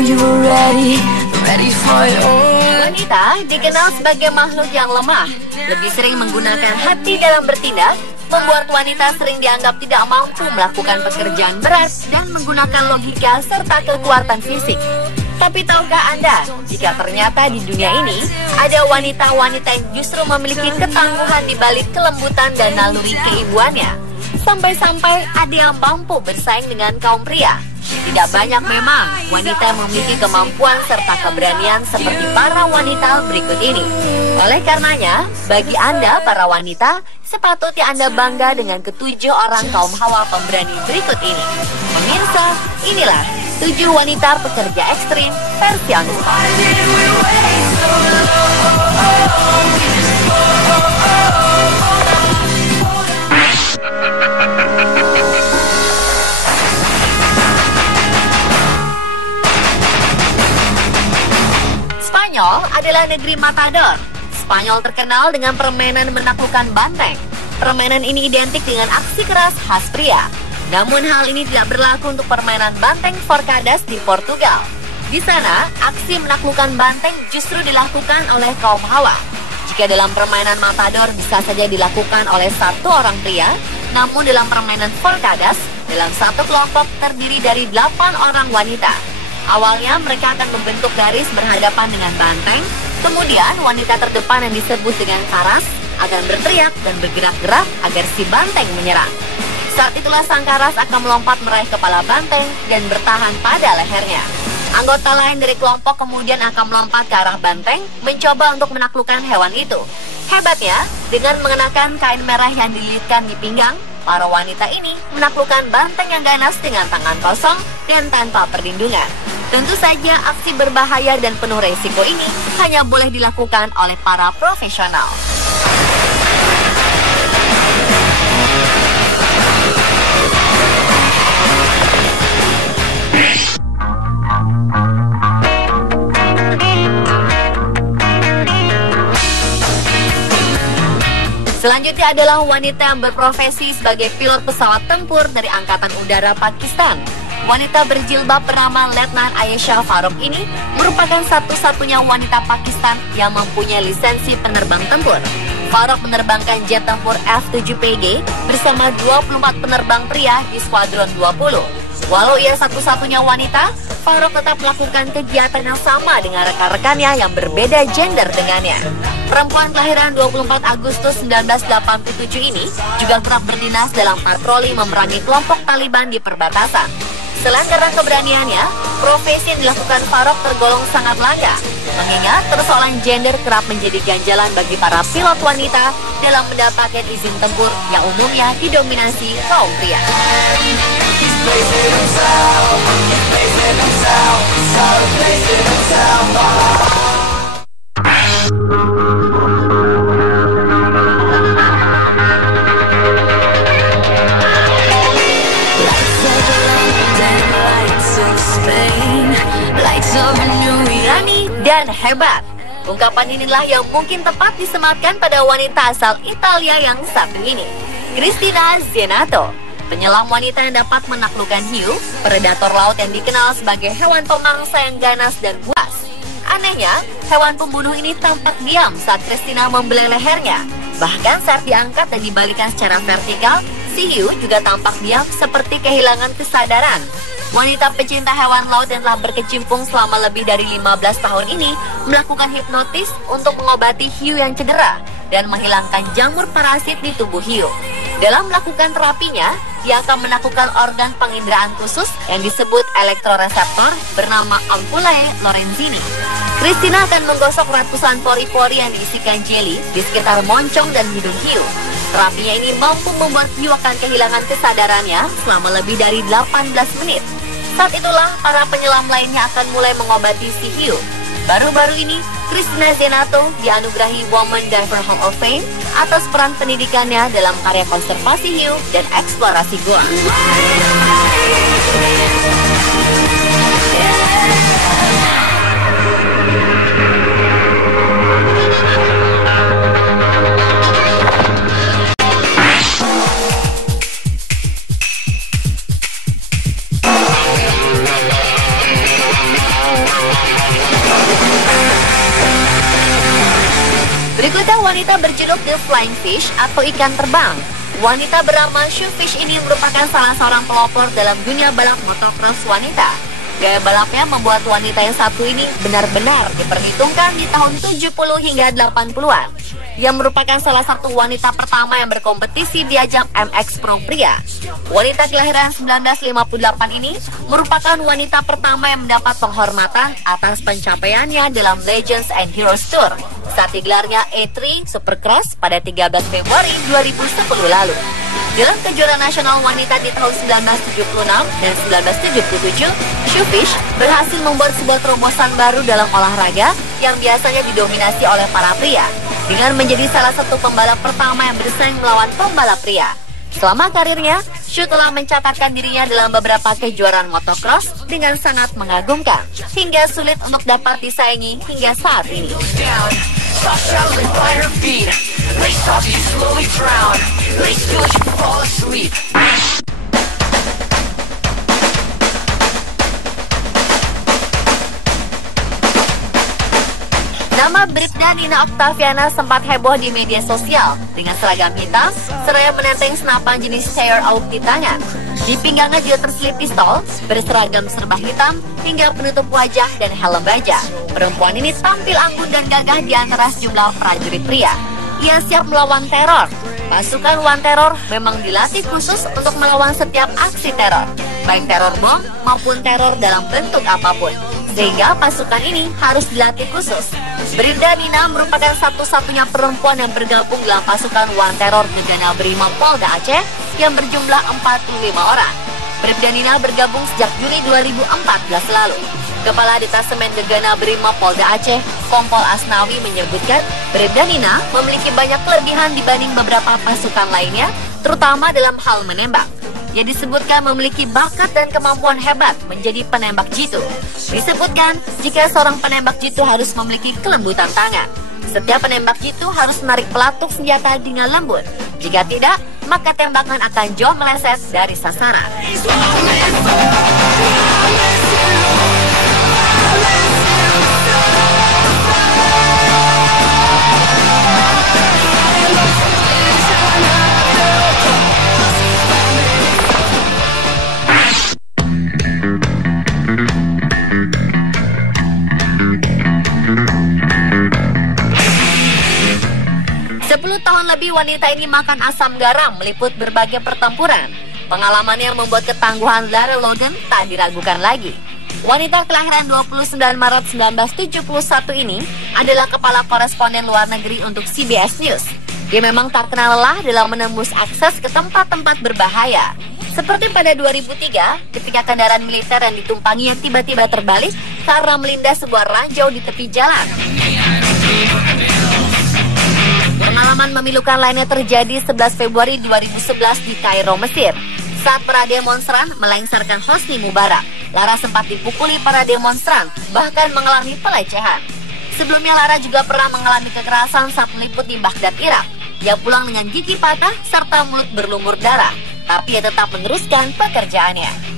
you were ready for it all. Wanita dikenal sebagai makhluk yang lemah, lebih sering menggunakan hati dalam bertindak, membuat wanita sering dianggap tidak mampu melakukan pekerjaan berat dan menggunakan logika serta kekuatan fisik. Tapi tahukah Anda, jika ternyata di dunia ini ada wanita-wanita yang justru memiliki ketangguhan di balik kelembutan dan naluri keibuannya, sampai-sampai ada yang mampu bersaing dengan kaum pria. Tidak banyak memang wanita yang memiliki kemampuan serta keberanian seperti para wanita berikut ini. Oleh karenanya, bagi Anda para wanita, sepatutnya Anda bangga dengan ketujuh orang kaum hawa pemberani berikut ini. Pemirsa, inilah 7 wanita pekerja ekstrim versi Anusha. Spanyol adalah negeri matador. Spanyol terkenal dengan permainan menaklukkan banteng. Permainan ini identik dengan aksi keras khas pria. Namun hal ini tidak berlaku untuk permainan banteng forcadas di Portugal. Di sana, aksi menaklukkan banteng justru dilakukan oleh kaum hawa. Jika dalam permainan matador bisa saja dilakukan oleh satu orang pria, namun dalam permainan forcadas, dalam satu kelompok terdiri dari 8 orang wanita. Awalnya mereka akan membentuk garis berhadapan dengan banteng, kemudian wanita terdepan yang disebut dengan karas akan berteriak dan bergerak-gerak agar si banteng menyerang. Saat itulah sang karas akan melompat meraih kepala banteng dan bertahan pada lehernya. Anggota lain dari kelompok kemudian akan melompat ke arah banteng, mencoba untuk menaklukkan hewan itu. Hebatnya, dengan mengenakan kain merah yang dililitkan di pinggang, para wanita ini menaklukkan banteng yang ganas dengan tangan kosong dan tanpa perlindungan. Tentu saja aksi berbahaya dan penuh resiko ini hanya boleh dilakukan oleh para profesional. Selanjutnya adalah wanita yang berprofesi sebagai pilot pesawat tempur dari Angkatan Udara Pakistan. Wanita berjilbab bernama Letnan Ayesha Farouk ini merupakan satu-satunya wanita Pakistan yang mempunyai lisensi penerbang tempur. Farouk menerbangkan jet tempur F-7PG bersama 24 penerbang pria di Skuadron 20. Walau ia satu-satunya wanita, Farouk tetap melakukan kegiatan yang sama dengan rekan-rekannya yang berbeda gender dengannya. Perempuan kelahiran 24 Agustus 1987 ini juga kerap berdinas dalam patroli memerangi kelompok Taliban di perbatasan. Selain karena keberaniannya, profesi yang dilakukan Farouk tergolong sangat langka, mengingat persoalan gender kerap menjadi ganjalan bagi para pilot wanita dalam mendapatkan izin tempur yang umumnya didominasi kaum pria. Berani dan hebat. Ungkapan inilah yang mungkin tepat disematkan pada wanita asal Italia yang satu ini, Cristina Zenato. Penyelam wanita yang dapat menaklukkan hiu, predator laut yang dikenal sebagai hewan pemangsa yang ganas dan buas. Anehnya, hewan pembunuh ini tampak diam saat Cristina membelai lehernya. Bahkan saat diangkat dan dibalikan secara vertikal, si hiu juga tampak diam seperti kehilangan kesadaran. Wanita pecinta hewan laut yang telah berkecimpung selama lebih dari 15 tahun ini melakukan hipnotis untuk mengobati hiu yang cedera dan menghilangkan jamur parasit di tubuh hiu. Dalam melakukan terapinya, dia akan menaklukkan organ penginderaan khusus yang disebut elektroreseptor bernama ampullae lorenzini. Cristina akan menggosok ratusan pori-pori yang diisikan jeli di sekitar moncong dan hidung hiu. Terapinya ini mampu membuat hiu akan kehilangan kesadarannya selama lebih dari 18 menit. Saat itulah para penyelam lainnya akan mulai mengobati si hiu. Baru-baru ini, Cristina Zenato dianugerahi Woman Diver Hall of Fame atas peran pendidikannya dalam karya konservasi hiu dan eksplorasi goa. Berikutnya wanita berjuluk The Flying Fish atau ikan terbang. Wanita bernama Sue Fish ini merupakan salah seorang pelopor dalam dunia balap motocross wanita. Gaya balapnya membuat wanita yang satu ini benar-benar diperhitungkan di tahun 70 hingga 80-an. Ia merupakan salah satu wanita pertama yang berkompetisi di ajang MX Pro pria. Wanita kelahiran 1958 ini merupakan wanita pertama yang mendapat penghormatan atas pencapaiannya dalam Legends and Heroes Tour saat digelarnya E3 Supercross pada 13 Februari 2010 lalu. Dalam kejuaraan nasional wanita di tahun 1976 dan 1977, Sue Fish berhasil membuat sebuah terobosan baru dalam olahraga yang biasanya didominasi oleh para pria, dengan menjadi salah satu pembalap pertama yang bersaing melawan pembalap pria. Selama karirnya, Sue telah mencatatkan dirinya dalam beberapa kejuaraan motocross dengan sangat mengagumkan, hingga sulit untuk dapat disaingi hingga saat ini. Nama Bribda Nina Octaviana sempat heboh di media sosial dengan seragam hitam seraya menenteng senapan jenis Steyr AUG di tangan. Di pinggangnya juga terselip pistol, berseragam serba hitam hingga penutup wajah dan helm baja. Perempuan ini tampil anggun dan gagah di antara sejumlah prajurit pria. Ia siap melawan teror. Pasukan One Terror memang dilatih khusus untuk melawan setiap aksi teror, baik teror bom maupun teror dalam bentuk apapun. Sehingga pasukan ini harus dilatih khusus. Bribda Nina merupakan satu-satunya perempuan yang bergabung dalam pasukan One Terror Gegana Brimob Polda Aceh yang berjumlah 45 orang. Bribda Nina bergabung sejak Juli 2014 lalu. Kepala Detasemen Gegana Brimob Polda Aceh, Kompol Asnawi menyebutkan Bribda Nina memiliki banyak kelebihan dibanding beberapa pasukan lainnya, terutama dalam hal menembak. Ia disebutkan memiliki bakat dan kemampuan hebat menjadi penembak jitu. Disebutkan jika seorang penembak jitu harus memiliki kelembutan tangan. Setiap penembak jitu harus menarik pelatuk senjata dengan lembut. Jika tidak, maka tembakan akan jauh meleset dari sasaran. Tahun lebih wanita ini makan asam garam meliput berbagai pertempuran. Pengalamannya membuat ketangguhan Lara Logan tak diragukan lagi. Wanita kelahiran 29 Maret 1971 ini adalah kepala koresponden luar negeri untuk CBS News. Dia memang tak kenal lelah dalam menembus akses ke tempat-tempat berbahaya. Seperti pada 2003 ketika kendaraan militer yang ditumpanginya tiba-tiba terbalik karena melindas sebuah ranjau di tepi jalan. Pengalaman memilukan lainnya terjadi 11 Februari 2011 di Kairo, Mesir. Saat para demonstran melengsarkan Hosni Mubarak, Lara sempat dipukuli para demonstran, bahkan mengalami pelecehan. Sebelumnya Lara juga pernah mengalami kekerasan saat meliput di Baghdad, Irak. Ia pulang dengan gigi patah serta mulut berlumur darah, tapi ia tetap meneruskan pekerjaannya.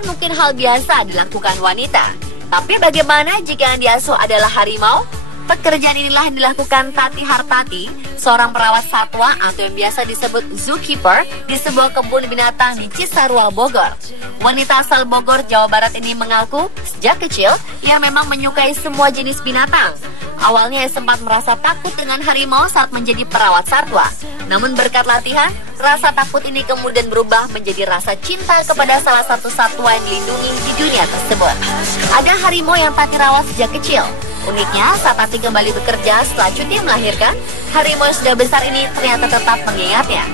Mungkin hal biasa dilakukan wanita. Tapi bagaimana jika yang diasuh adalah harimau? Pekerjaan inilah dilakukan Tati Hartati, seorang perawat satwa atau yang biasa disebut zookeeper di sebuah kebun binatang di Cisarua, Bogor. Wanita asal Bogor, Jawa Barat ini mengaku sejak kecil ia memang menyukai semua jenis binatang. Awalnya ia sempat merasa takut dengan harimau saat menjadi perawat satwa. Namun berkat latihan, rasa takut ini kemudian berubah menjadi rasa cinta kepada salah satu satwa yang dilindungi di dunia tersebut. Ada harimau yang Tati rawat sejak kecil. Uniknya, saat Tati kembali bekerja setelah cuti melahirkan, harimau yang sudah besar ini ternyata tetap mengingatnya.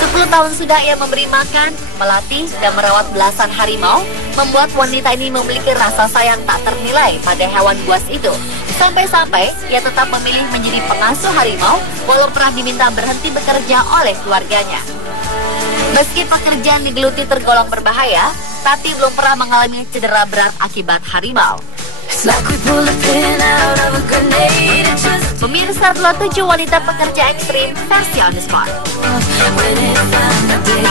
10 tahun sudah ia memberi makan, melatih, dan merawat belasan harimau, membuat wanita ini memiliki rasa sayang tak ternilai pada hewan buas itu. Sampai-sampai ia tetap memilih menjadi pengasuh harimau walau pernah diminta berhenti bekerja oleh keluarganya. Meski pekerjaan digeluti tergolong berbahaya, Tati belum pernah mengalami cedera berat akibat harimau. like we pull a pin out of a grenade. It just Pemirsa, telah 7 wanita pekerja ekstrim versi on the spot. when it's time to play